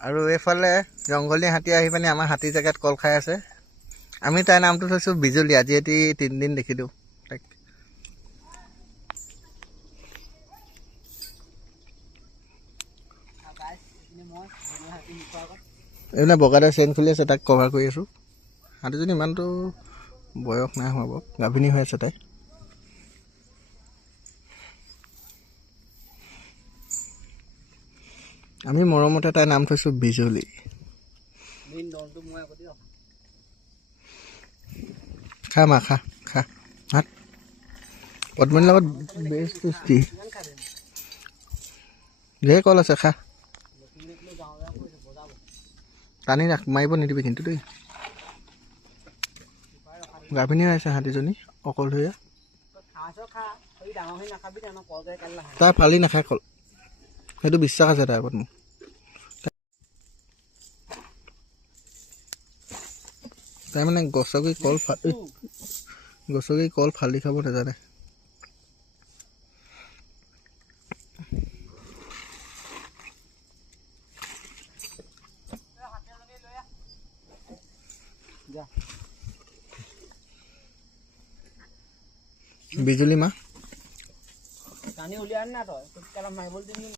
আৰু এইফালে জংঘলী হাতী আহি পিনে আমাৰ হাতী জেগাত কল খাই আছে। আমি তাইৰ নামটো থৈছোঁ বিজুলী। আজি এটি 3 দিন দেখিলোঁ তাইক। এইপিনে বগাতে চেইন খুলি আছে, তাক কভাৰ কৰি আছোঁ। হাতীজনী ইমানটো বয়স নাই হোৱা বাৰু, গাভিনী হৈ আছে তাই। আমি মৰমতে তাইৰ নাম থৈছোঁ বিজুলী। খা মা খা খা হাত। পদ্মিনীৰ লগত বেষ্ট টেষ্টি। ঢেৰ কল আছে, খা। টানি ৰাখ, মাৰিব নিদিবি কিন্তু দেই। গাভিনী হৈ আছে হাতীজনী অকলশৰীয়া। তাই ফালি নাখায় কল, সেইটো বিশ্বাস আছে তাইৰ ওপৰত মোৰ। তাই মানে গছকি কল ফালি খাব নাজানে। বিজুলী মা